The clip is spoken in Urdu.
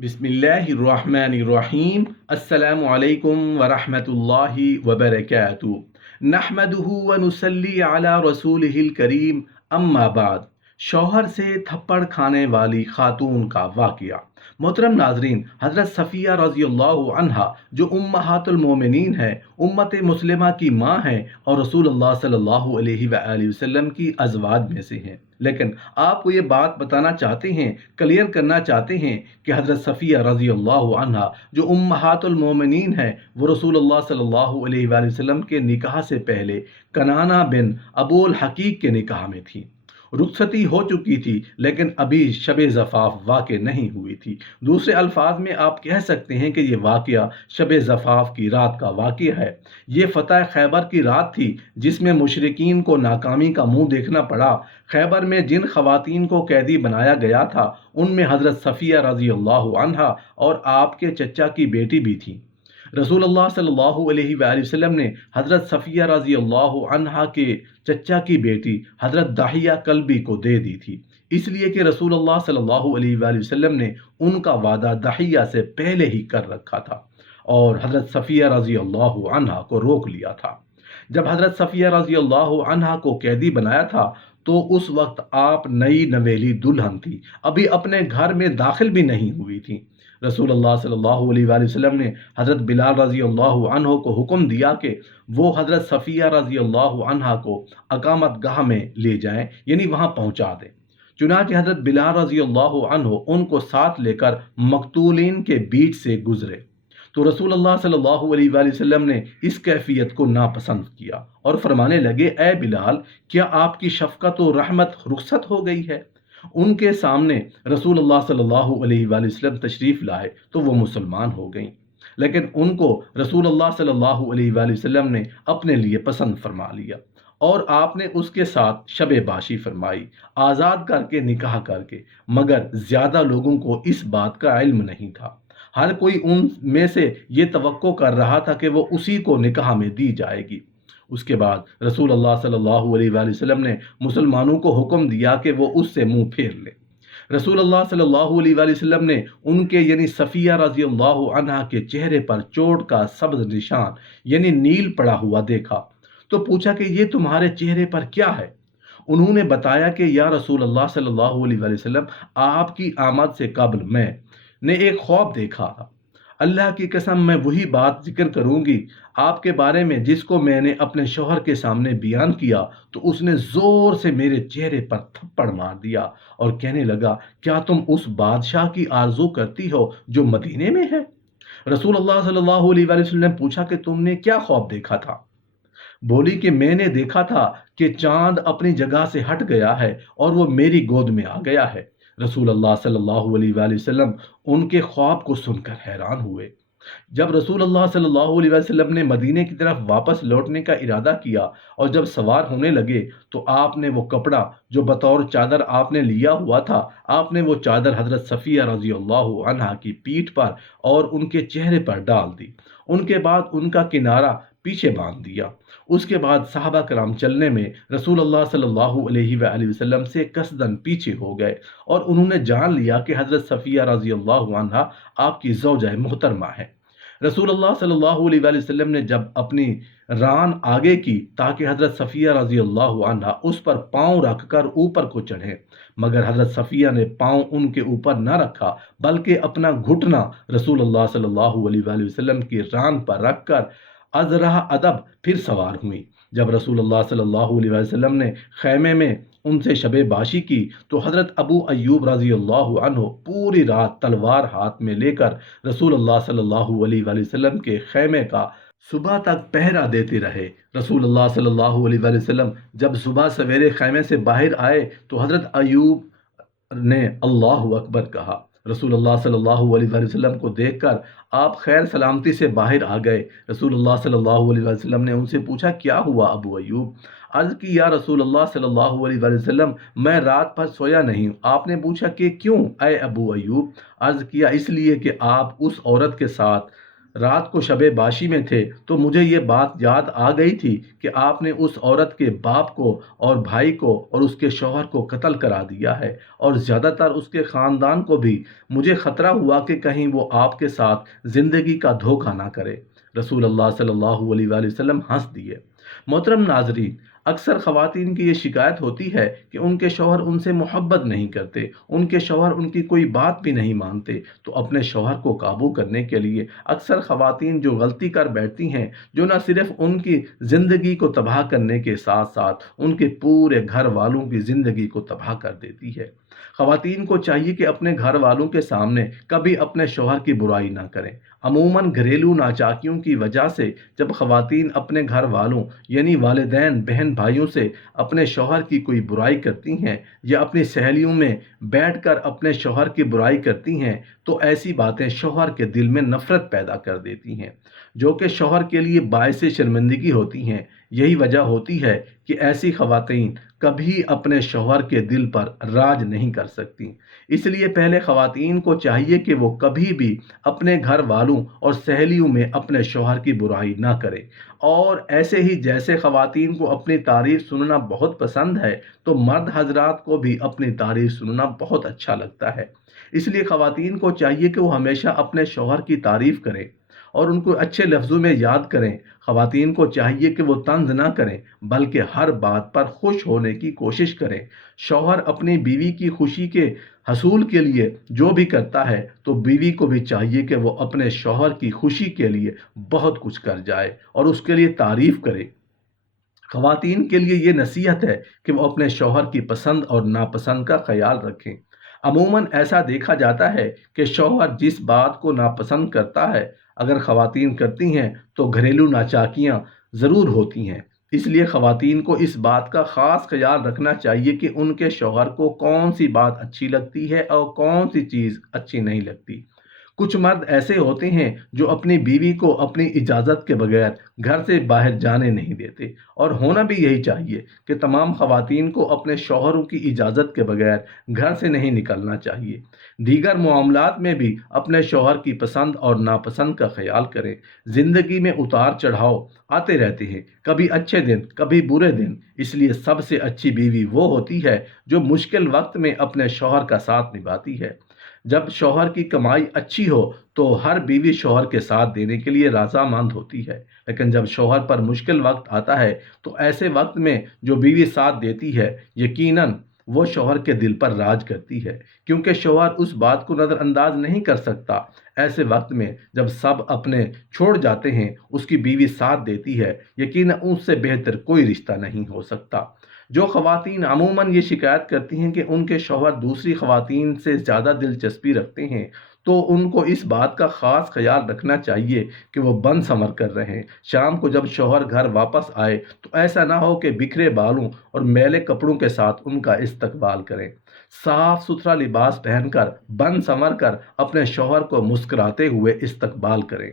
بسم اللہ الرحمن الرحیم۔ السلام علیکم ورحمۃ اللہ وبرکاتہ۔ نحمدہ ونصلی علی رسولہ الکریم، اما بعد۔ شوہر سے تھپڑ کھانے والی خاتون کا واقعہ۔ محترم ناظرین، حضرت صفیہ رضی اللہ عنہا جو امہات المومنین ہیں، امت مسلمہ کی ماں ہیں اور رسول اللہ صلی اللہ علیہ وآلہ وسلم کی ازواج میں سے ہیں، لیکن آپ کو یہ بات بتانا چاہتے ہیں، کلیئر کرنا چاہتے ہیں کہ حضرت صفیہ رضی اللہ عنہا جو امہات المومنین ہیں، وہ رسول اللہ صلی اللہ علیہ وآلہ وسلم کے نکاح سے پہلے کنانہ بن ابو الحقیق کے نکاح میں تھیں۔ رخصتی ہو چکی تھی لیکن ابھی شب زفاف واقع نہیں ہوئی تھی۔ دوسرے الفاظ میں آپ کہہ سکتے ہیں کہ یہ واقعہ شب زفاف کی رات کا واقعہ ہے۔ یہ فتح خیبر کی رات تھی جس میں مشرکین کو ناکامی کا منہ دیکھنا پڑا۔ خیبر میں جن خواتین کو قیدی بنایا گیا تھا ان میں حضرت صفیہ رضی اللہ عنہا اور آپ کے چچا کی بیٹی بھی تھی۔ رسول اللہ صلی اللہ علیہ وآلہ وسلم نے حضرت صفیہ رضی اللہ عنہا کے چچا کی بیٹی حضرت داحیہ کلبی کو دے دی تھی، اس لیے کہ رسول اللہ صلی اللہ علیہ وآلہ وسلم نے ان کا وعدہ داحیہ سے پہلے ہی کر رکھا تھا اور حضرت صفیہ رضی اللہ عنہا کو روک لیا تھا۔ جب حضرت صفیہ رضی اللہ عنہا کو قیدی بنایا تھا تو اس وقت آپ نئی نویلی دلہن تھی، ابھی اپنے گھر میں داخل بھی نہیں ہوئی تھی۔ رسول اللہ صلی اللہ علیہ وآلہ وسلم نے حضرت بلال رضی اللہ عنہ کو حکم دیا کہ وہ حضرت صفیہ رضی اللہ عنہا کو اقامت گاہ میں لے جائیں، یعنی وہاں پہنچا دیں۔ چنانچہ حضرت بلال رضی اللہ عنہ ان کو ساتھ لے کر مقتولین کے بیچ سے گزرے تو رسول اللہ صلی اللہ علیہ وآلہ وسلم نے اس کیفیت کو ناپسند کیا اور فرمانے لگے، اے بلال، کیا آپ کی شفقت و رحمت رخصت ہو گئی ہے؟ ان کے سامنے رسول اللہ صلی اللہ علیہ وآلہ وسلم تشریف لائے تو وہ مسلمان ہو گئیں، لیکن ان کو رسول اللہ صلی اللہ علیہ وآلہ وسلم نے اپنے لیے پسند فرما لیا اور آپ نے اس کے ساتھ شب باشی فرمائی، آزاد کر کے نکاح کر کے، مگر زیادہ لوگوں کو اس بات کا علم نہیں تھا۔ ہر کوئی ان میں سے یہ توقع کر رہا تھا کہ وہ اسی کو نکاح میں دی جائے گی۔ اس کے بعد رسول اللہ صلی اللہ علیہ وآلہ وسلم نے مسلمانوں کو حکم دیا کہ وہ اس سے منہ پھیر لیں۔ رسول اللہ صلی اللہ علیہ وآلہ وسلم نے ان کے یعنی صفیہ رضی اللہ عنہا کے چہرے پر چوٹ کا سبز نشان یعنی نیل پڑا ہوا دیکھا تو پوچھا کہ یہ تمہارے چہرے پر کیا ہے؟ انہوں نے بتایا کہ یا رسول اللہ صلی اللہ علیہ وآلہ وسلم، آپ کی آمد سے قبل میں نے ایک خواب دیکھا تھا۔ اللہ کی قسم میں وہی بات ذکر کروں گی آپ کے بارے میں جس کو میں نے اپنے شوہر کے سامنے بیان کیا تو اس نے زور سے میرے چہرے پر تھپڑ مار دیا اور کہنے لگا، کیا تم اس بادشاہ کی آرزو کرتی ہو جو مدینے میں ہے؟ رسول اللہ صلی اللہ علیہ وآلہ وسلم نے پوچھا کہ تم نے کیا خواب دیکھا تھا؟ بولی کہ میں نے دیکھا تھا کہ چاند اپنی جگہ سے ہٹ گیا ہے اور وہ میری گود میں آ گیا ہے۔ رسول اللہ صلی اللہ علیہ وآلہ وسلم ان کے خواب کو سن کر حیران ہوئے۔ جب رسول اللہ صلی اللہ علیہ وسلم نے مدینے کی طرف واپس لوٹنے کا ارادہ کیا اور جب سوار ہونے لگے تو آپ نے وہ کپڑا جو بطور چادر آپ نے لیا ہوا تھا، آپ نے وہ چادر حضرت صفیہ رضی اللہ عنہا کی پیٹھ پر اور ان کے چہرے پر ڈال دی۔ ان کے بعد ان کا کنارہ پیچھے باندھ دیا۔ اس کے بعد صحابہ کرام چلنے میں رسول اللہ صلی اللہ علیہ وآلہ وسلم سے قصداً پیچھے ہو گئے اور انہوں نے جان لیا کہ حضرت صفیہ رضی اللہ عنہا آپ کی زوجہ محترمہ ہے۔ رسول اللہ صلی اللہ علیہ وآلہ وسلم نے جب اپنی ران آگے کی تاکہ حضرت صفیہ رضی اللہ عنہا اس پر پاؤں رکھ کر اوپر کو چڑھیں، مگر حضرت صفیہ نے پاؤں ان کے اوپر نہ رکھا بلکہ اپنا گھٹنا رسول اللہ صلی اللہ علیہ وآلہ وسلم کی ران پر رکھ کر ازرہ ادب پھر سوار ہوئی۔ جب رسول اللہ صلی اللہ علیہ وسلم نے خیمے میں ان سے شب باشی کی تو حضرت ابو ایوب رضی اللہ عنہ پوری رات تلوار ہاتھ میں لے کر رسول اللہ صلی اللہ علیہ وسلم کے خیمے کا صبح تک پہرا دیتے رہے۔ رسول اللہ صلی اللہ علیہ وسلم جب صبح سویرے خیمے سے باہر آئے تو حضرت ایوب نے اللہ اکبر کہا۔ رسول اللہ صلی اللہ علیہ وسلم کو دیکھ کر آپ خیر سلامتی سے باہر آ گئے۔ رسول اللہ صلی اللہ علیہ وسلم نے ان سے پوچھا، کیا ہوا ابو ایوب؟ عرض کی، یا رسول اللہ صلی اللہ علیہ وسلم، میں رات بھر سویا نہیں ہوں۔ آپ نے پوچھا کہ کیوں اے ابو ایوب؟ عرض کیا، اس لیے کہ آپ اس عورت کے ساتھ رات کو شب باشی میں تھے تو مجھے یہ بات یاد آ گئی تھی کہ آپ نے اس عورت کے باپ کو اور بھائی کو اور اس کے شوہر کو قتل کرا دیا ہے، اور زیادہ تر اس کے خاندان کو بھی۔ مجھے خطرہ ہوا کہ کہیں وہ آپ کے ساتھ زندگی کا دھوکہ نہ کرے۔ رسول اللہ صلی اللہ علیہ وآلہ وسلم ہنس دیے۔ محترم ناظرین، اکثر خواتین کی یہ شکایت ہوتی ہے کہ ان کے شوہر ان سے محبت نہیں کرتے، ان کے شوہر ان کی کوئی بات بھی نہیں مانتے۔ تو اپنے شوہر کو قابو کرنے کے لیے اکثر خواتین جو غلطی کر بیٹھتی ہیں، جو نہ صرف ان کی زندگی کو تباہ کرنے کے ساتھ ساتھ ان کے پورے گھر والوں کی زندگی کو تباہ کر دیتی ہے۔ خواتین کو چاہیے کہ اپنے گھر والوں کے سامنے کبھی اپنے شوہر کی برائی نہ کریں۔ عموماً گھریلو ناچاکیوں کی وجہ سے جب خواتین اپنے گھر والوں یعنی والدین، بہن بھائیوں سے اپنے شوہر کی کوئی برائی کرتی ہیں یا اپنی سہیلیوں میں بیٹھ کر اپنے شوہر کی برائی کرتی ہیں، تو ایسی باتیں شوہر کے دل میں نفرت پیدا کر دیتی ہیں، جو کہ شوہر کے لیے باعث شرمندگی ہوتی ہیں۔ یہی وجہ ہوتی ہے کہ ایسی خواتین کبھی اپنے شوہر کے دل پر راج نہیں کر سکتی۔ اس لیے پہلے خواتین کو چاہیے کہ وہ کبھی بھی اپنے گھر والوں اور سہیلیوں میں اپنے شوہر کی برائی نہ کرے۔ اور ایسے ہی جیسے خواتین کو اپنی تعریف سننا بہت پسند ہے، تو مرد حضرات کو بھی اپنی تعریف سننا بہت اچھا لگتا ہے۔ اس لیے خواتین کو چاہیے کہ وہ ہمیشہ اپنے شوہر کی تعریف کریں اور ان کو اچھے لفظوں میں یاد کریں۔ خواتین کو چاہیے کہ وہ طنز نہ کریں بلکہ ہر بات پر خوش ہونے کی کوشش کریں۔ شوہر اپنی بیوی کی خوشی کے حصول کے لیے جو بھی کرتا ہے، تو بیوی کو بھی چاہیے کہ وہ اپنے شوہر کی خوشی کے لیے بہت کچھ کر جائے اور اس کے لیے تعریف کرے۔ خواتین کے لیے یہ نصیحت ہے کہ وہ اپنے شوہر کی پسند اور ناپسند کا خیال رکھیں۔ عموماً ایسا دیکھا جاتا ہے کہ شوہر جس بات کو ناپسند کرتا ہے، اگر خواتین کرتی ہیں تو گھریلو ناچاکیاں ضرور ہوتی ہیں۔ اس لیے خواتین کو اس بات کا خاص خیال رکھنا چاہیے کہ ان کے شوہر کو کون سی بات اچھی لگتی ہے اور کون سی چیز اچھی نہیں لگتی۔ کچھ مرد ایسے ہوتے ہیں جو اپنی بیوی کو اپنی اجازت کے بغیر گھر سے باہر جانے نہیں دیتے، اور ہونا بھی یہی چاہیے کہ تمام خواتین کو اپنے شوہروں کی اجازت کے بغیر گھر سے نہیں نکلنا چاہیے۔ دیگر معاملات میں بھی اپنے شوہر کی پسند اور ناپسند کا خیال کریں۔ زندگی میں اتار چڑھاؤ آتے رہتے ہیں، کبھی اچھے دن کبھی برے دن۔ اس لیے سب سے اچھی بیوی وہ ہوتی ہے جو مشکل وقت میں اپنے شوہر کا ساتھ نبھاتی ہے۔ جب شوہر کی کمائی اچھی ہو تو ہر بیوی شوہر کے ساتھ دینے کے لیے رضامند ہوتی ہے، لیکن جب شوہر پر مشکل وقت آتا ہے تو ایسے وقت میں جو بیوی ساتھ دیتی ہے، یقیناً وہ شوہر کے دل پر راج کرتی ہے، کیونکہ شوہر اس بات کو نظر انداز نہیں کر سکتا۔ ایسے وقت میں جب سب اپنے چھوڑ جاتے ہیں، اس کی بیوی ساتھ دیتی ہے، یقیناً اس سے بہتر کوئی رشتہ نہیں ہو سکتا۔ جو خواتین عموماً یہ شکایت کرتی ہیں کہ ان کے شوہر دوسری خواتین سے زیادہ دلچسپی رکھتے ہیں، تو ان کو اس بات کا خاص خیال رکھنا چاہیے کہ وہ بن سنور کر رہیں۔ شام کو جب شوہر گھر واپس آئے تو ایسا نہ ہو کہ بکھرے بالوں اور میلے کپڑوں کے ساتھ ان کا استقبال کریں۔ صاف ستھرا لباس پہن کر بن سنور کر اپنے شوہر کو مسکراتے ہوئے استقبال کریں۔